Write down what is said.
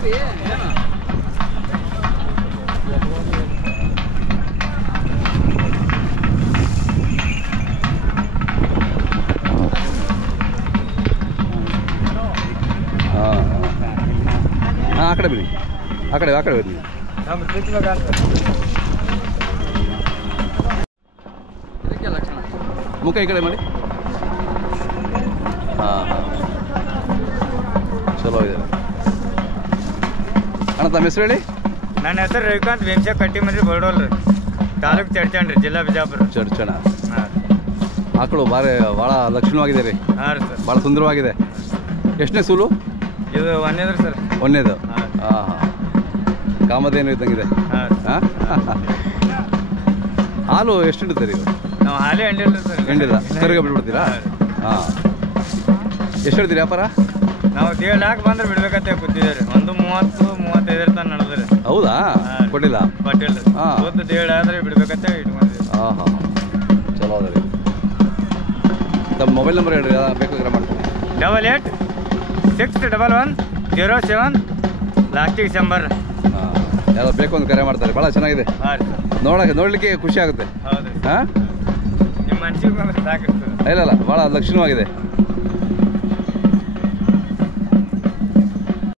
ಆ ಕಡೆ ಬನ್ನಿ, ಆ ಕಡೆ ಬನ್ನಿ. ಮುಖ ಈ ಕಡೆ ಮಾಡಿ. ಹಾಂ ಚಲೋ ಇದೆ ಅಣ್ಣ. ತಮ್ಮ ಹೆಸರು ಹೇಳಿ. ನನ್ನ ಹೆಸರು ರವಿಕಾಂತ್ ವೇಂಶ ಕಟ್ಟಿಮರಿ ಬೋರ್ಡೋಲ್ ರೀ, ತಾಲೂಕು ಚಡ್ಚಣ ರೀ, ಜಿಲ್ಲಾ ಬಿಜಾಪುರ. ಚಡ್ಚಣ. ಆಕಳು ಭಾಳ ಲಕ್ಷಣವಾಗಿದೆ ರೀ. ಹಾಂ ರೀ ಸರ್, ಭಾಳ ಸುಂದರವಾಗಿದೆ. ಎಷ್ಟನೇ ಸೂಲು ಇದು? ಒಂದೇದು ಸರ್. ಒಂದೇದು. ಹಾಂ ಹಾಂ, ಕಾಮಧೇನು ಇದ್ದಂಗಿದೆ. ಹಾಂ. ಹಾಲು ಎಷ್ಟು ಇಡುತ್ತೀರಿ ನೀವು? ನಾವು ಹಾಲೇ ಎಂಡಿಲ್ಲ ಸರ್. ಎಂಡಿಲ್ಲ, ಕರಿಗೆ ಬಿಟ್ಬಿಡ್ತೀರಾ? ಹಾಂ. ಎಷ್ಟು ಹೇಳ್ತೀರಿ ವ್ಯಾಪಾರ? ನಾವು 1.5 lakh ಬಂದ್ರೆ ಬಿಡ್ಬೇಕಂತ ಕೂತಿದ್ದೀವಿ. 30-35 ತನಕ ನಡೆದ್ರಿ. ಹೌದಾ? ಕೊಟ್ಟಿಲ್ಲ? ಕೊಟ್ಟಿಲ್ಲ. 1.5 ಆದ್ರೆ ಬಿಡ್ಬೇಕಂತ ಇಟ್ಕೊಂಡಿದ್ದೀವಿ. ಹಾಂ ಹಾಂ, ಚಲೋ ಅದ ರೀ. ತಮ್ಮ ಮೊಬೈಲ್ ನಂಬರ್ ಹೇಳ್ರಿ, ಬೇಕಾದ್ರೆ ಮಾಡ್ತೀನಿ. 88-611-07 ಲಾಸ್ಟಿಗೆ ನಂಬರ್. ಹಾಂ, ಯಾರೋ ಬೇಕು ಅಂತ ಕರೆ ಮಾಡ್ತಾರೆ. ಭಾಳ ಚೆನ್ನಾಗಿದೆ. ಹಾಂ ರೀ, ನೋಡಲಿಕ್ಕೆ ಖುಷಿ ಆಗುತ್ತೆ. ಹೌದು. ಹಾಂ, ನಿಮ್ಮ ಮನ್ಸಿಗೆ ಸಾಕಿರ್ತದೆ. ಇಲ್ಲ ಭಾಳ ಲಕ್ಷಣವಾಗಿದೆ.